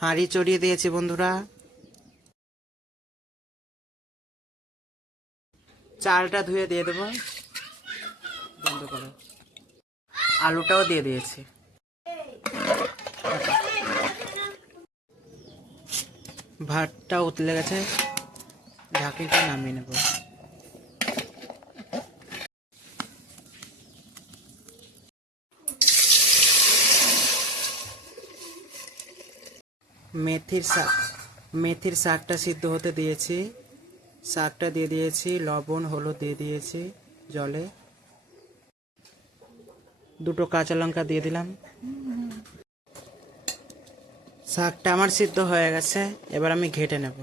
হাঁড়ি চড়িয়ে দিয়েছি বন্ধুরা। চালটা ধুয়ে দিয়ে দেবো, বন্ধ করো। আলুটাও দিয়ে দিয়েছি। ভাতটা উতলে গেছে, ঢাকনিটা নামিয়ে নেব। মেথির শাকটা সিদ্ধ হতে দিয়েছি। শাকটা দিয়ে দিয়েছি, লবণ হলুদ দিয়ে দিয়েছি জলে। দুটো কাঁচা লঙ্কা দিয়ে দিলাম। শাকটা আমার সিদ্ধ হয়ে গেছে, এবার আমি ঘেঁটে নেব।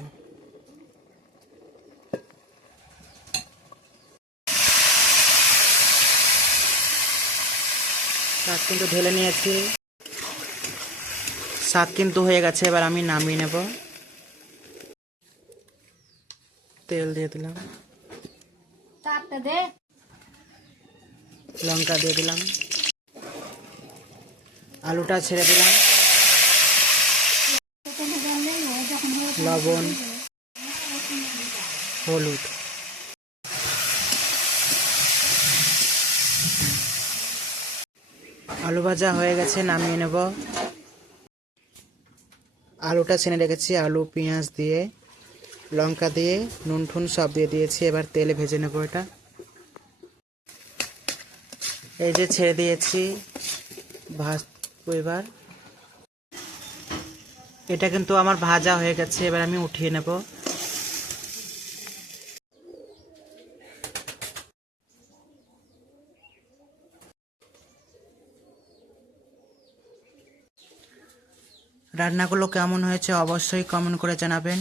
শাক কিন্তু ঢেলে নিয়েছি, শাক কিন্তু হয়ে গেছে, এবার আমি নামিয়ে নেব। তেল দিয়ে দিলাম, লঙ্কা দিয়ে দিলাম, আলুটা ছেড়ে দিলাম, লবণ হলুদ। আলু ভাজা হয়ে গেছে, নামিয়ে নেব। আলুটা ছেনে রেখেছি, আলু পেঁয়াজ দিয়ে লঙ্কা দিয়ে নুন ঠুন সব দিয়ে দিয়েছি। এবার তেলে ভেজে নেব এটা। এই যে ছেড়ে দিয়েছি, ভাজবো এবার। এটা কিন্তু আমার ভাজা হয়ে গেছে, এবার আমি উঠিয়ে নেব। রান্নাগুলো কেমন হয়েছে অবশ্যই কমেন্ট করে জানাবেন।